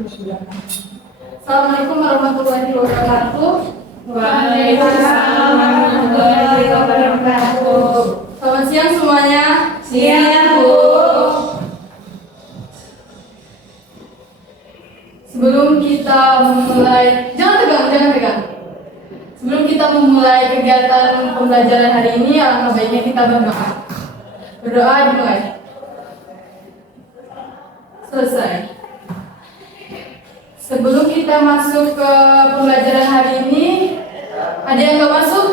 Assalamualaikum warahmatullahi wabarakatuh. Waalaikumsalam warahmatullahi wabarakatuh. Selamat siang semuanya. Siang, Bu. Sebelum kita memulai, jangan tegang. Sebelum kita memulai kegiatan pembelajaran hari ini, alangkah baiknya kita berdoa. Berdoa dimulai. Selesai. Sebelum kita masuk ke pembelajaran hari ini, ada yang nggak masuk?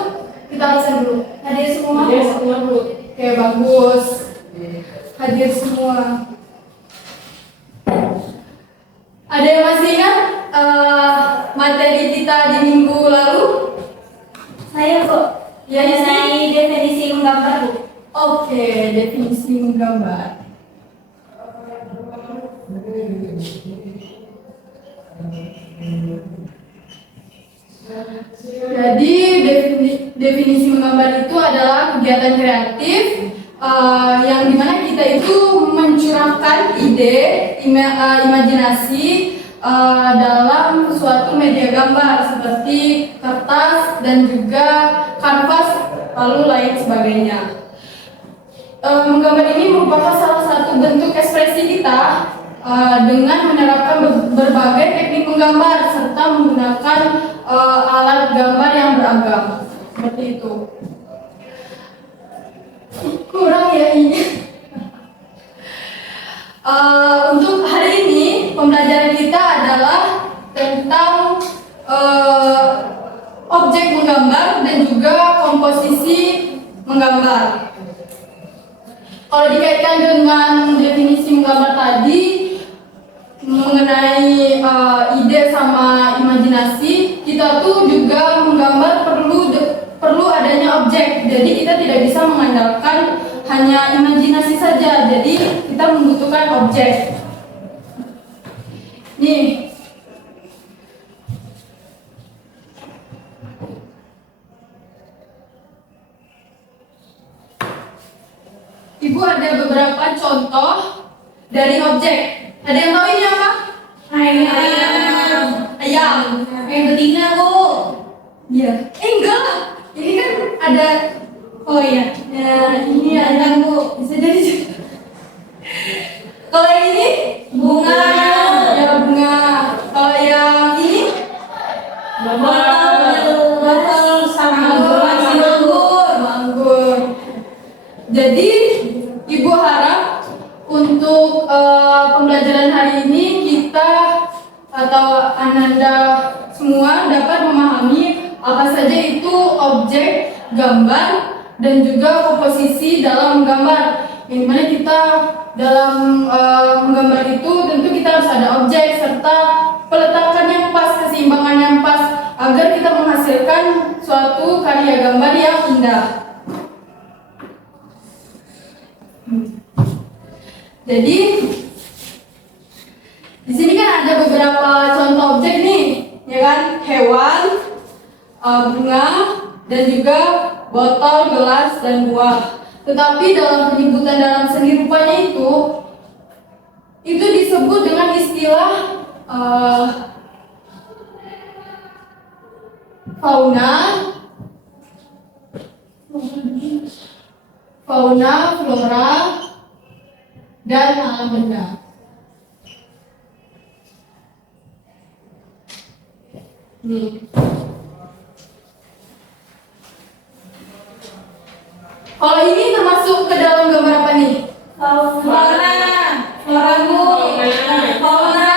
Kita absen dulu. Hadir semua? Hadir semua, Bu. Oke, bagus. Hadir semua. Ada yang masih ingat materi kita di minggu lalu? Saya, Bu. Ya, Mengenai definisi menggambar, Bu. Oke, definisi menggambar. Jadi definisi menggambar itu adalah kegiatan kreatif yang dimana kita itu mencurahkan ide, imajinasi dalam suatu media gambar seperti kertas dan juga kanvas lalu lain sebagainya. Menggambar ini merupakan salah satu bentuk ekspresi kita dengan menerapkan berbagai teknik menggambar serta menggunakan alat gambar yang beragam seperti itu. Kurang ya ini. Untuk hari ini pembelajaran kita adalah tentang objek menggambar dan juga komposisi menggambar. Kalau dikaitkan dengan definisi menggambar tadi mengenai ide sama imajinasi, kita tuh juga menggambar perlu adanya objek. Jadi kita tidak bisa mengandalkan hanya imajinasi saja. Jadi kita membutuhkan objek. Nih. Ibu ada beberapa contoh dari objek. Ada yang tahu ini apa? Ayam. Ayam. Ayam betina, Bu. Iya. Enggak. Ini kan ada. Oh iya. Ya, ini Ayam, ada. Bu. Bisa jadi. Kalau yang ini Bunga. Ya bunga. Kalau yang ini Botol sama gelas anggur. Anggur. Jadi Ibu harap untuk pembelajaran hari ini kita atau Ananda semua dapat memahami apa saja itu objek gambar dan juga komposisi dalam menggambar. Yang dimana kita dalam menggambar itu tentu kita harus ada objek serta peletakan yang pas, keseimbangan yang pas agar kita menghasilkan suatu karya gambar yang indah. Jadi di sini kan ada beberapa contoh objek nih, ya kan? Hewan, bunga, dan juga botol, gelas, dan buah. Tetapi dalam penyebutan dalam seni rupanya itu disebut dengan istilah fauna, flora, dan alam benda. Nih. Kalau ini termasuk ke dalam gambar apa nih? Flora. Flora, Bu. Fauna.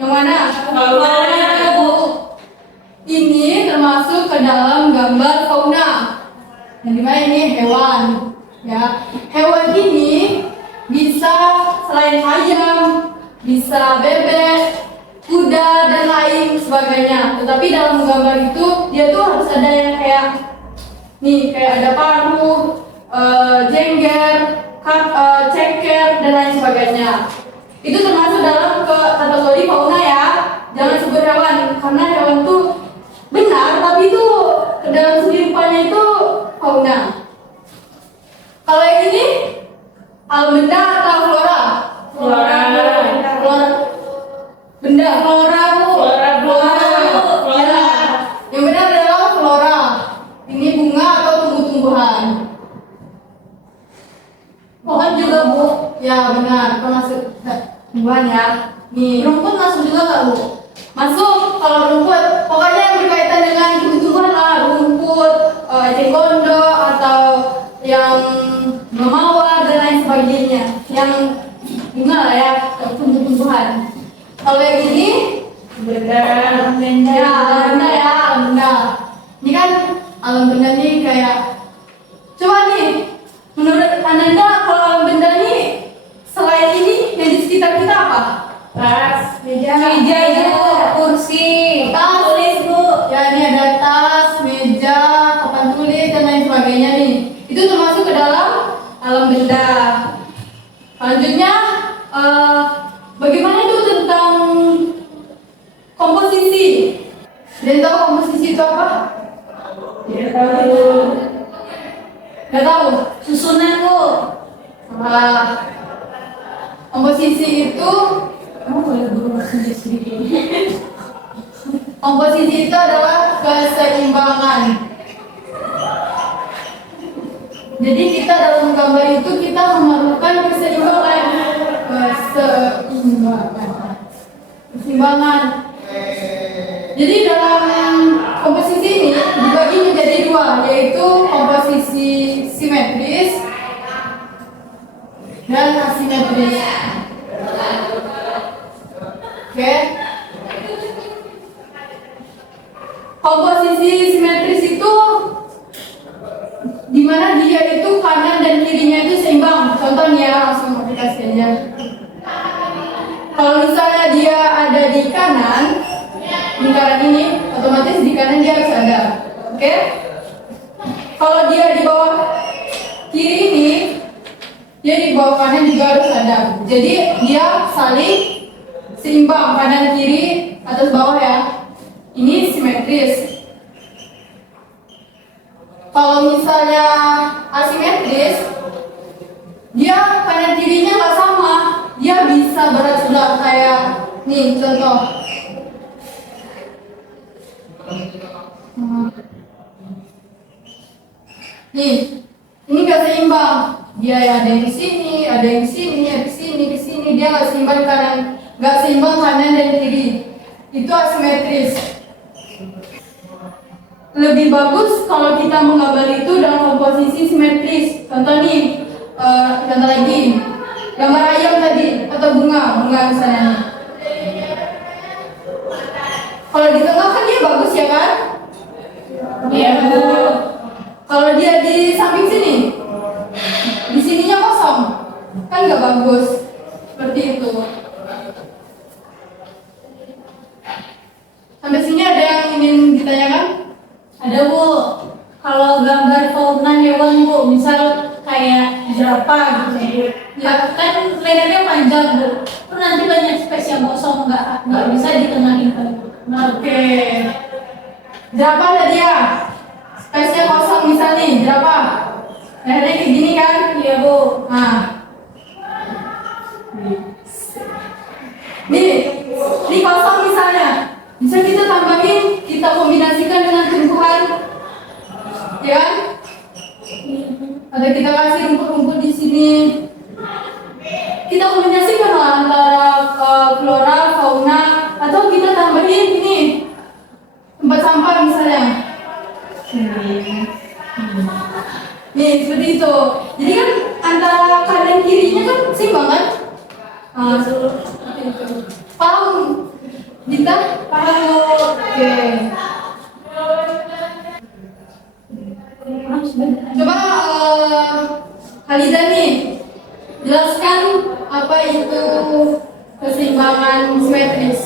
Yang mana? Flora, Bu. Ini termasuk ke dalam gambar fauna. Yang dimana ini hewan. Ya, hewan ini bisa selain ayam, bisa bebek, kuda dan lain sebagainya. Tetapi dalam gambar itu dia tuh harus ada yang kayak nih, kayak ada paruh, jengger, ceker dan lain sebagainya. Itu termasuk dalam kategori fauna ya. Jangan sebut hewan karena hewan tuh benar, tapi itu ke dalam segi rupanya itu fauna. Kalau yang ini alam benda atau flora? Flora. Flora. Benda Pohon juga Bu. Ya benar, termasuk tumbuhan ya. Nih, rumput masuk juga nggak Bu? Masuk. Kalau rumput, pokoknya yang berkaitan dengan tumbuhan lah, rumput, eceng gondok atau yang mawar dan lain sebagainya. Yang bunga lah ya, tumbuh-tumbuhan. Kalau yang ini, Benda. ya alam benda ya, alam benda. Ini kan alam benda nih kayak, coba nih, menurut Ananda kalau alam benda nih selain ini yang di sekitar kita apa? Tas. Meja, Bu. Kursi. tas, Tulis Bu. ya ini ada tas, meja, papan tulis dan lain sebagainya nih. Itu termasuk ke dalam alam benda. Selanjutnya, bagaimana itu tentang komposisi? Dan tahu komposisi itu apa? Tidak tahu. Nggak tahu. Susunan Bu. Salah. Komposisi itu, Kamu boleh berubah sedikit. komposisi itu adalah keseimbangan. Jadi kita dalam gambar itu kita memerlukan keseimbangan. Keseimbangan. Jadi dalam komposisi ini dibagi menjadi dua, yaitu komposisi simetris dan asimetris. Oke. Komposisi simetris itu di mana dia itu kanan dan kirinya itu seimbang. Contohnya langsung aplikasi aja. Kalau misalnya dia ada di kanan, lingkaran ini, otomatis di kanan dia harus ada. Oke? Kalau dia di bawah kiri ini, dia di bawah kanan juga harus ada. Jadi dia saling seimbang, kanan kiri atas bawah ya. Ini simetris. Kalau misalnya asimetris, dia kanan kirinya nggak sama, dia bisa berat sebelah kayak nih contoh. Nih, ini nggak seimbang. Dia ada yang di sini, ada yang di sini, ada di sini, di sini. Dia nggak seimbang kanan, nggak seimbang kanan dan kiri. Itu asimetris. Lebih bagus kalau kita menggambar itu dalam komposisi simetris. Contoh nih, contoh lagi, gambar ayam tadi atau bunga misalnya nih. Kalau di tengah kan dia bagus ya kan? Iya Bu. Kalau dia di samping sini, di sininya kosong, kan nggak bagus. Seperti itu. Sampai sini ada yang ingin ditanyakan? Ada Bu. Kalau gambar fauna hewan Bu, misal kayak jerapah gitu Bu. Ya, kan lehernya panjang Bu. Kan nanti banyak spesies yang kosong nggak bisa dikenain kan Bu. Oke. Jerapah ada dia. Spesies kosong misal nih, jerapah. Lehernya kayak gini kan? Iya Bu. Nah. Nih, ini kosong misalnya. Bisa kita tambahin, kita kombinasikan dengan tumbuhan. Ya kan? Ada kita kasih rumput-rumput di sini. Kita kombinasikan lah antara flora, fauna, atau kita tambahin ini tempat sampah misalnya. Nih seperti itu. Jadi kan antara kanan kirinya kan seimbang kan? Seperti itu. Paham? Dita? Paham? Oke. Coba Halida nih jelaskan apa itu keseimbangan simetris.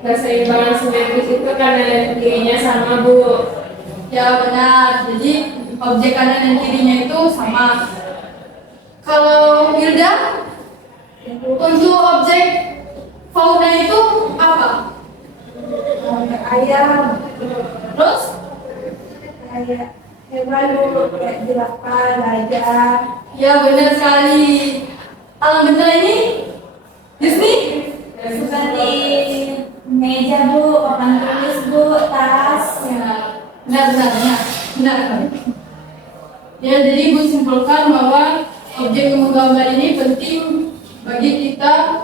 Keseimbangan simetris itu kanan dan kirinya sama Bu. Ya benar. Jadi objek kanan dan kirinya itu sama. Kalau Hilda, untuk objek fauna itu apa? Ayam, Terus? kayak hewan kayak jerapah, gajah, Ya benar sekali. Alam benda ini, Disney? Seperti meja Bu, papan tulis Bu, tas. Ya, benar. Ya, jadi ibu simpulkan bahwa objek menggambar ini penting bagi kita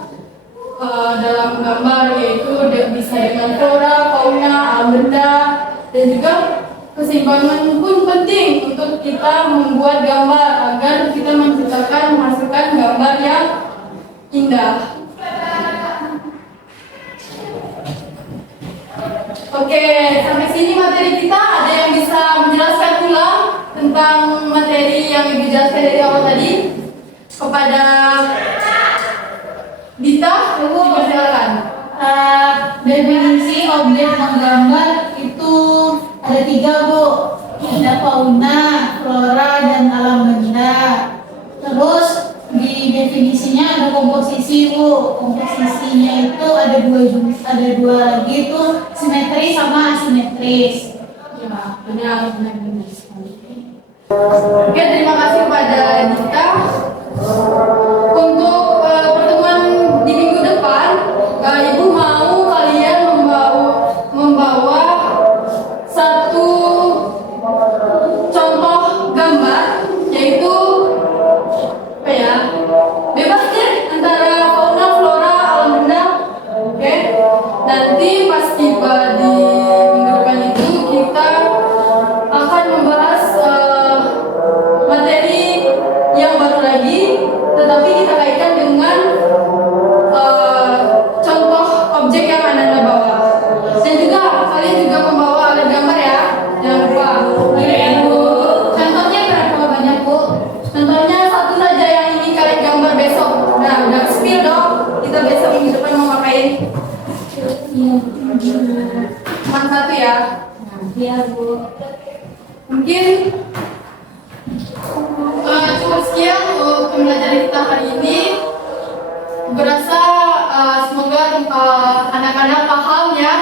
dalam gambar, yaitu bisa dengan flora, fauna, alam benda, dan juga keseimbangan pun penting untuk kita membuat gambar agar kita menghasilkan gambar yang indah. Oke, sampai sini materi kita. Ada yang bisa menjelaskan ulang tentang materi yang Ibu jelaskan dari awal tadi? Kepada Dita, Ibu silakan. Definisi objek menggambar itu ada 3, Bu. Ada fauna, flora, dan alam benda. Terus di definisinya ada komposisi, Bu. Komposisinya itu ada dua lagi, itu simetris sama asimetris. Ya, benar. Oke, terima kasih kepada Dita. Untuk pertemuan di minggu depan, Ibu mau kalian membawa satu contoh gambar, yaitu apa ya? Bebas deh antara fauna, flora, alam benda. Oke. Nanti pas tiba di minggu depan itu kita akan membahas materi yang baru lagi, tetapi kita kaitkan dengan contoh objek yang Anda bawa. Dan juga kalian juga membawa alat gambar ya, jangan lupa. Contohnya berapa banyak, Bu? Contohnya satu saja yang ingin kalian gambar besok. Nah, udah spill dong. Kita besok minggu depan mau ngapain? Cuma satu ya. Iya, Bu. Mungkin cukup sekian untuk pembelajaran kita hari ini. Berasa semoga anak-anak paham ya.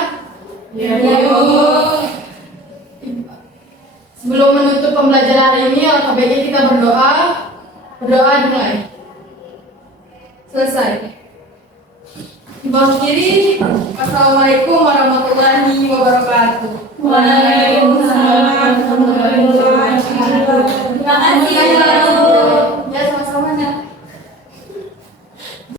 Sebelum menutup pembelajaran hari ini, alangkah baiknya kita berdoa. Berdoa dimulai. Selesai. Di bawah kiri, Assalamualaikum warahmatullahi wabarakatuh.